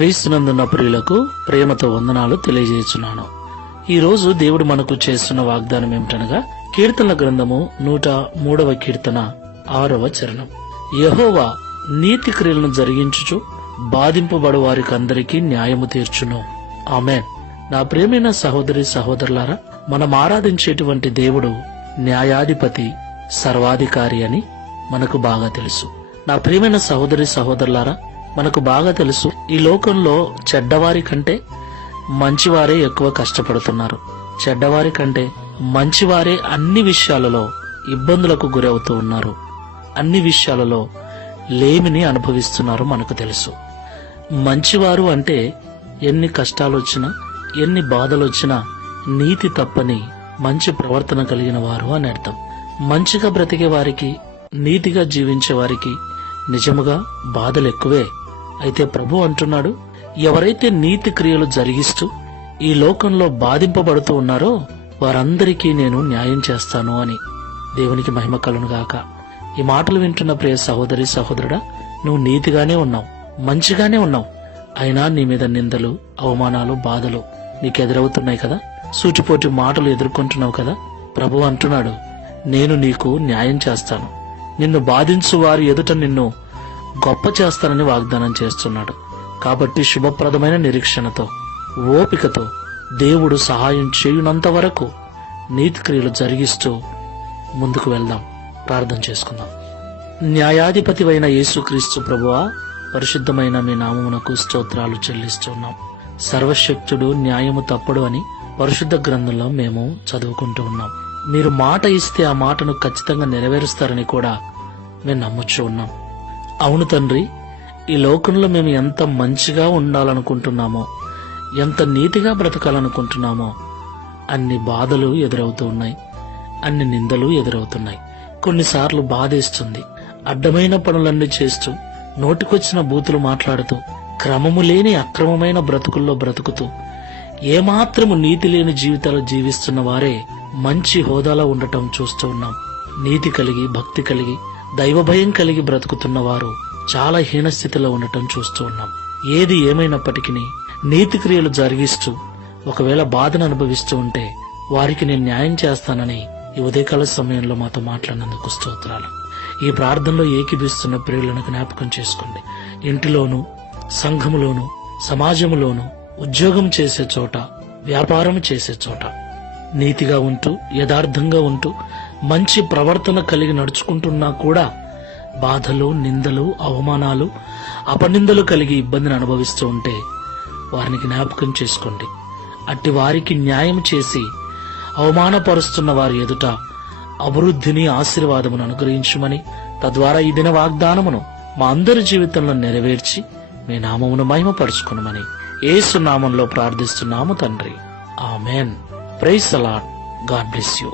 క్రీస్తునందున్న ప్రియులకు ప్రేమతో వందనాలు తెలియజేస్తున్నాను. ఈ రోజు దేవుడు మనకు చేస్తున్న వాగ్దానం ఏమిటనగా కీర్తనల గ్రంథము 103వ కీర్తన 6వ చరణం. యెహోవా నీతి క్రియలను జరిగించుచు బాధింపబడు వారికందరికీ న్యాయము తీర్చును. ఆమేన్. నా ప్రియమైన సహోదరి సహోదరులారా, మనం ఆరాధించేటువంటి దేవుడు న్యాయాధిపతి, సర్వాధికారి అని మనకు బాగా తెలుసు. నా ప్రియమైన సహోదరి సహోదరులారా, మనకు బాగా తెలుసు ఈ లోకంలో చెడ్డవారి కంటే మంచివారే ఎక్కువ కష్టపడుతున్నారు. చెడ్డవారి కంటే మంచివారే అన్ని విషయాలలో ఇబ్బందులకు గురవుతూ ఉన్నారు. అన్ని విషయాలలో లేమిని అనుభవిస్తున్నారు. మనకు తెలుసు మంచివారు అంటే ఎన్ని కష్టాలు వచ్చినా, ఎన్ని బాధలు వచ్చినా నీతి తప్పని మంచి ప్రవర్తన కలిగిన వారు అని అర్థం. మంచిగా బ్రతికే వారికి, నీతిగా జీవించే వారికి నిజముగా బాధలు ఎక్కువే. అయితే ప్రభు అంటున్నాడు, ఎవరైతే నీతి క్రియలు జరిగిస్తూ ఈ లోకంలో బాధింపబడుతూ ఉన్నారో వారందరికీ నేను న్యాయం చేస్తాను అని. దేవునికి మహిమ కలుగును గాక. ఈ మాటలు వింటున్న ప్రియ సహోదరి సహోదరుడా, నువ్వు నీతిగానే ఉన్నావు, మంచిగానే ఉన్నావు. అయినా నీ మీద నిందలు, అవమానాలు, బాధలు నీకెదురవుతున్నాయి కదా. సూటిపోటి మాటలు ఎదుర్కొంటున్నావు కదా. ప్రభు అంటున్నాడు, నేను నీకు న్యాయం చేస్తాను, నిన్ను బాధించు వారి ఎదుట నిన్ను గొప్ప చేస్తానని వాగ్దానం చేస్తున్నాడు. కాబట్టి శుభప్రదమైన నిరీక్షణతో, ఓపికతో దేవుడు సహాయం చేయునంత వరకు నీతి క్రియలు జరిగిస్తూ ముందుకు వెళ్దాం. ప్రార్థన చేసుకుందాం. న్యాయాధిపతివైన యేసుక్రీస్తు ప్రభువా, పరిశుద్ధమైన మీ నామమునకు స్తోత్రాలు చెల్లిస్తున్నాం. సర్వశక్తుడు, న్యాయము తప్పడు అని పరిశుద్ధ గ్రంథంలో మేము చదువుకుంటూ ఉన్నాం. మీరు మాట ఇస్తే ఆ మాటను ఖచ్చితంగా నెరవేరుస్తారని కూడా మేము నమ్మొచ్చు ఉన్నాం. అవును తండ్రి, ఈ లోకంలో మేము ఎంత మంచిగా ఉండాలనుకుంటున్నామో, ఎంత నీతిగా బ్రతకాలనుకుంటున్నామో అన్ని బాధలు ఎదురవుతూ ఉన్నాయి, అన్ని నిందలు ఎదురవుతున్నాయి. కొన్నిసార్లు బాధేస్తుంది. అడ్డమైన పనులన్నీ చేస్తూ, నోటికొచ్చిన బూతులు మాట్లాడుతూ, క్రమము లేని అక్రమమైన బ్రతుకుల్లో బ్రతుకుతూ, ఏమాత్రము నీతి లేని జీవితాలు జీవిస్తున్న వారే మంచి హోదాలో ఉండటం చూస్తూ ఉన్నాం. నీతి కలిగి, భక్తి కలిగి, దైవభయం కలిగి బ్రతుకుతున్న వారు చాలా హీనస్థితిలో ఉండటం చూస్తూ ఉన్నాం. ఏది ఏమైనప్పటికీ నీతి క్రియలు జరిగిస్తూ ఒకవేళ బాధను అనుభవిస్తూ ఉంటే వారికి నేను న్యాయం చేస్తానని ఈ ఉదయకాల సమయంలో మాతో మాట్లాడినందుకు స్తోత్రాలు. ఈ ప్రార్థనలో ఏకీభిస్తున్న ప్రియులను జ్ఞాపకం చేసుకోండి. ఇంటిలోను, సంఘములోను, సమాజంలోను, ఉద్యోగం చేసే చోట, వ్యాపారం చేసే చోట నీతిగా ఉంటూ, యథార్థంగా ఉంటూ, మంచి ప్రవర్తన కలిగి నడుచుకుంటున్నా కూడా బాధలు, నిందలు, అవమానాలు, అపనిందలు కలిగి ఇబ్బందిని అనుభవిస్తూ ఉంటే వారిని జ్ఞాపకం చేసుకోండి. అట్టి వారికి న్యాయం చేసి అవమానపరుస్తున్న వారి ఎదుట అభివృద్ధిని, ఆశీర్వాదమును అనుగ్రహించమని, తద్వారా ఈ దిన వాగ్దానమును మా అందరి జీవితంలో నెరవేర్చి మీ నామమును మహిమపరుచుకునమని యేసు నామంలో ప్రార్థిస్తున్నాము తండ్రి. Amen. Praise the Lord. God bless you.